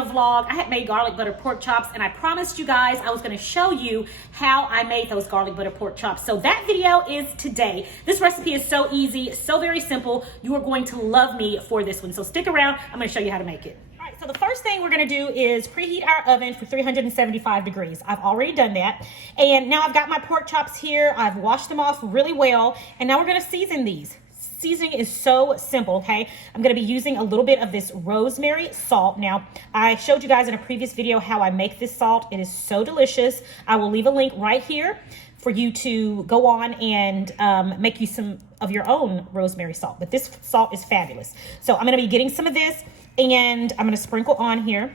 a vlog. I had made garlic butter pork chops, and I promised you guys I was going to show you how I made those garlic butter pork chops. So that video is today. This recipe is so easy, so very simple. You are going to love me for this one. So stick around. I'm going to show you how to make it. All right, so the first thing we're going to do is preheat our oven for 375 degrees. I've already done that. And now I've got my pork chops here. I've washed them off really well. And now we're going to season these. Seasoning is so simple, okay? I'm gonna be using a little bit of this rosemary salt. Now, I showed you guys in a previous video how I make this salt. It is so delicious. I will leave a link right here for you to go on and make you some of your own rosemary salt. But this salt is fabulous. So I'm gonna be getting some of this and I'm gonna sprinkle on here.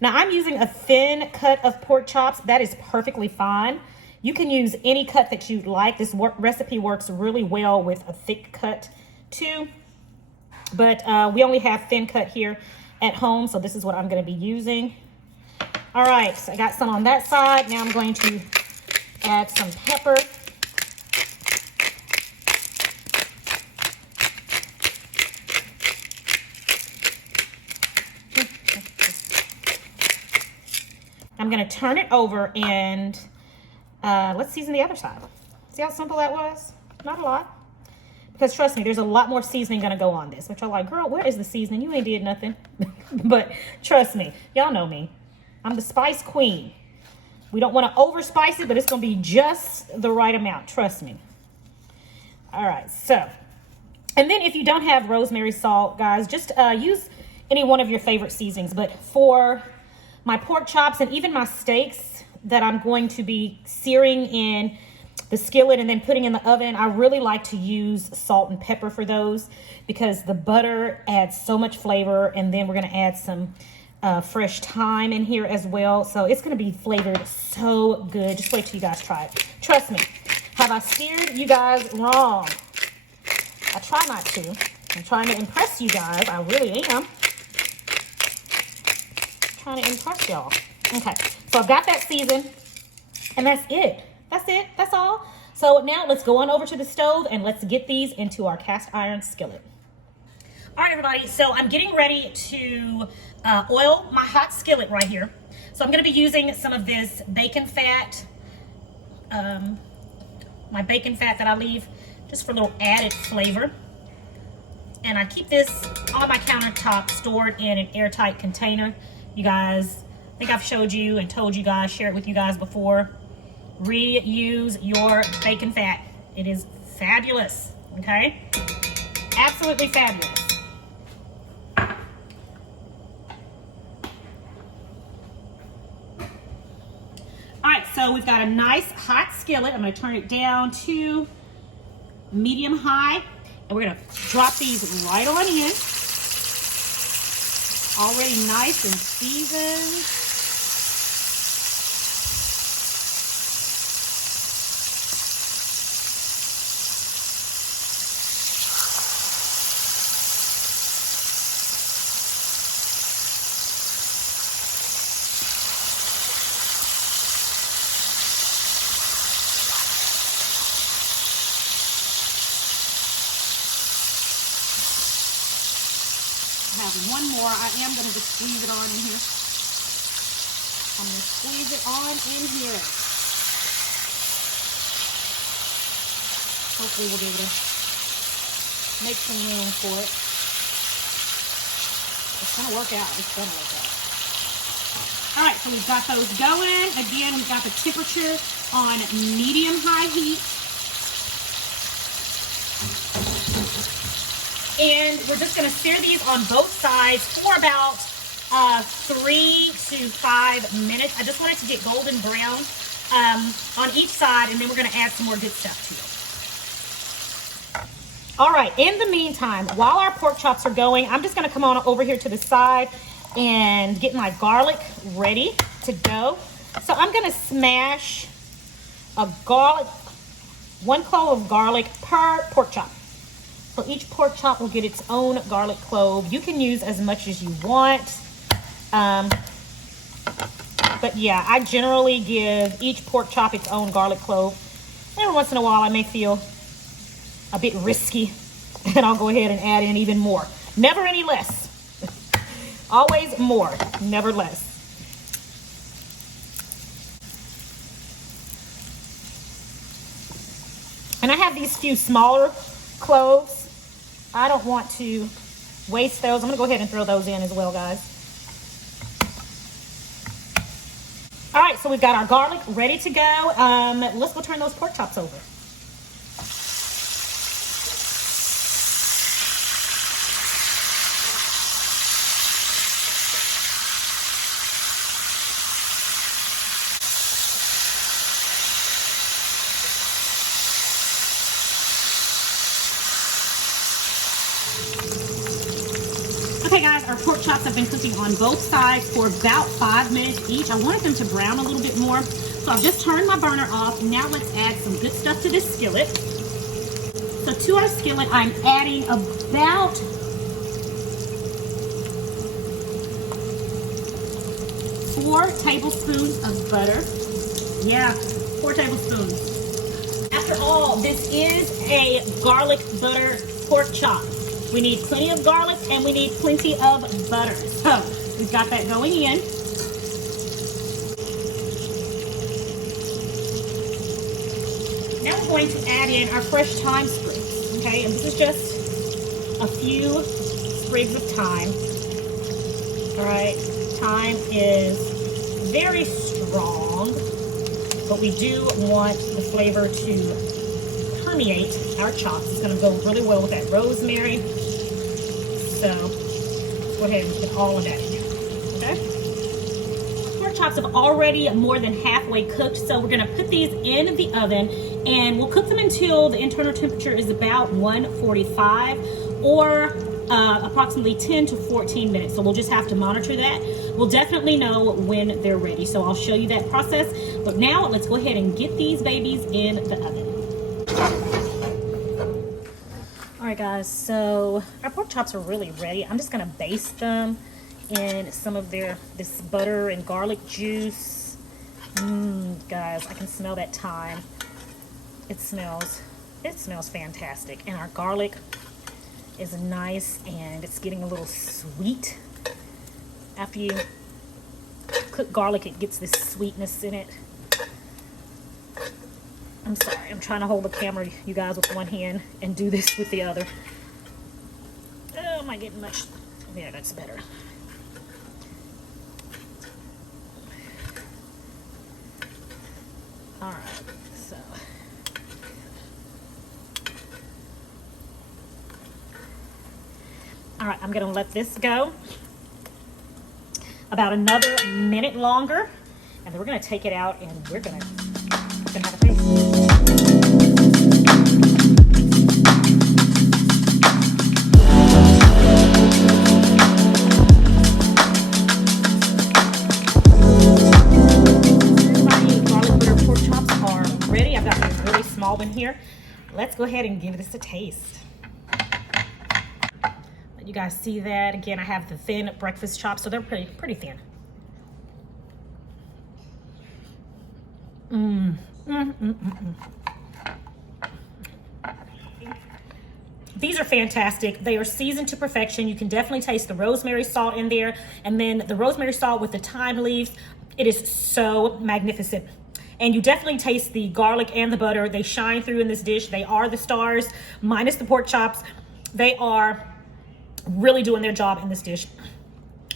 Now, I'm using a thin cut of pork chops. That is perfectly fine. You can use any cut that you'd like. This recipe works really well with a thick cut too, but we only have thin cut here at home, so this is what I'm going to be using. All right, so I got some on that side. Now I'm going to add some pepper. I'm going to turn it over and let's season the other side. See how simple that was? Not a lot. Because trust me, there's a lot more seasoning gonna go on this. Which I'm like, girl, where is the seasoning? You ain't did nothing. But trust me, y'all know me. I'm the spice queen. We don't wanna over spice it, but it's gonna be just the right amount, trust me. All right, so. And then if you don't have rosemary salt, guys, just use any one of your favorite seasonings. But for my pork chops and even my steaks that I'm going to be searing in the skillet and then putting in the oven, I really like to use salt and pepper for those because the butter adds so much flavor, and then we're going to add some fresh thyme in here as well. So it's going to be flavored so good. Just wait till you guys try it. Trust me. Have I steered you guys wrong? I try not to. I'm trying to impress you guys. I really am. Trying to impress y'all. Okay, so I've got that seasoned, and that's it. That's it. That's all. So now let's go on over to the stove and let's get these into our cast iron skillet. All right, everybody. So I'm getting ready to oil my hot skillet right here. So I'm going to be using some of this bacon fat, my bacon fat that I leave just for a little added flavor. And I keep this on my countertop stored in an airtight container. You guys, I think I've showed you and told you guys, shared it with you guys before. Reuse your bacon fat. It is fabulous, okay? Absolutely fabulous. All right, so we've got a nice hot skillet. I'm gonna turn it down to medium high, and we're gonna drop these right on in. Already nice and seasoned. I have one more. I am going to just squeeze it on in here. I'm going to squeeze it on in here. Hopefully we'll be able to make some room for it. It's going to work out. It's going to work out. All right, so we've got those going. Again, we've got the temperature on medium-high heat. And we're just going to sear these on both sides for about 3 to 5 minutes. I just want it to get golden brown on each side, and then we're going to add some more good stuff to it. All right, in the meantime, while our pork chops are going, I'm just going to come on over here to the side and get my garlic ready to go. So I'm going to smash a garlic, 1 clove of garlic per pork chop. So each pork chop will get its own garlic clove. You can use as much as you want. But yeah, I generally give each pork chop its own garlic clove. Every once in a while, I may feel a bit risky, and I'll go ahead and add in even more. Never any less. Always more, never less. And I have these few smaller cloves. I don't want to waste those. I'm gonna go ahead and throw those in as well, guys. All right, so we've got our garlic ready to go. Let's go turn those pork chops over. Okay guys, our pork chops have been cooking on both sides for about 5 minutes each. I wanted them to brown a little bit more, so I've just turned my burner off. Now let's add some good stuff to this skillet. So to our skillet, I'm adding about 4 tablespoons of butter. Yeah, 4 tablespoons. After all, this is a garlic butter pork chop. We need plenty of garlic and we need plenty of butter. So we've got that going in. Now we're going to add in our fresh thyme sprigs. Okay, and this is just a few sprigs of thyme. All right, thyme is very strong, but we do want the flavor to permeate our chops. It's going to go really well with that rosemary. So let's go ahead and get all of that in there. Okay. Pork chops have already more than halfway cooked, so we're going to put these in the oven and we'll cook them until the internal temperature is about 145 or approximately 10 to 14 minutes. So we'll just have to monitor that. We'll definitely know when they're ready. So I'll show you that process. But now let's go ahead and get these babies in the oven. All right guys, so our pork chops are really ready. I'm just gonna baste them in some of this butter and garlic juice. Guys, I can smell that thyme. It smells fantastic. And our garlic is nice and it's getting a little sweet. After you cook garlic, it gets this sweetness in it. I'm sorry, I'm trying to hold the camera, you guys, with one hand and do this with the other. Oh, am I getting much? Yeah, that's better. All right, so. All right, I'm gonna let this go about another minute longer, and then we're gonna take it out and we're gonna have a taste. One here. Let's go ahead and give this a taste. Let you guys see that. Again, I have the thin breakfast chops, so they're pretty thin. These are fantastic. They are seasoned to perfection. You can definitely taste the rosemary salt in there, and then the rosemary salt with the thyme leaves. It is so magnificent. And you definitely taste the garlic and the butter. They shine through in this dish. They are the stars, minus the pork chops. They are really doing their job in this dish.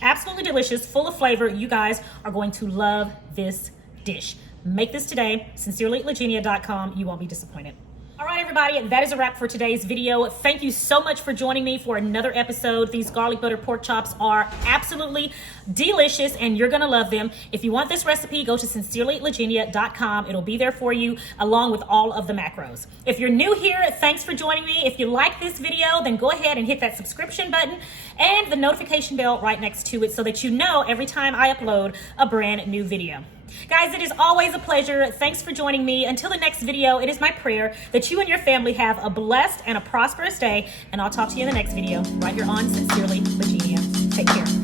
Absolutely delicious, full of flavor. You guys are going to love this dish. Make this today. Sincerely, Legenia.com. You won't be disappointed. All right, everybody, that is a wrap for today's video. Thank you so much for joining me for another episode. These garlic butter pork chops are absolutely delicious and you're gonna love them. If you want this recipe, go to sincerelylegenia.com. It'll be there for you along with all of the macros. If you're new here, thanks for joining me. If you like this video, then go ahead and hit that subscription button and the notification bell right next to it so that you know every time I upload a brand new video. Guys, it is always a pleasure. Thanks for joining me. Until the next video, it is my prayer that you and your family have a blessed and a prosperous day, and I'll talk to you in the next video right here on Sincerely Legenia. Take care.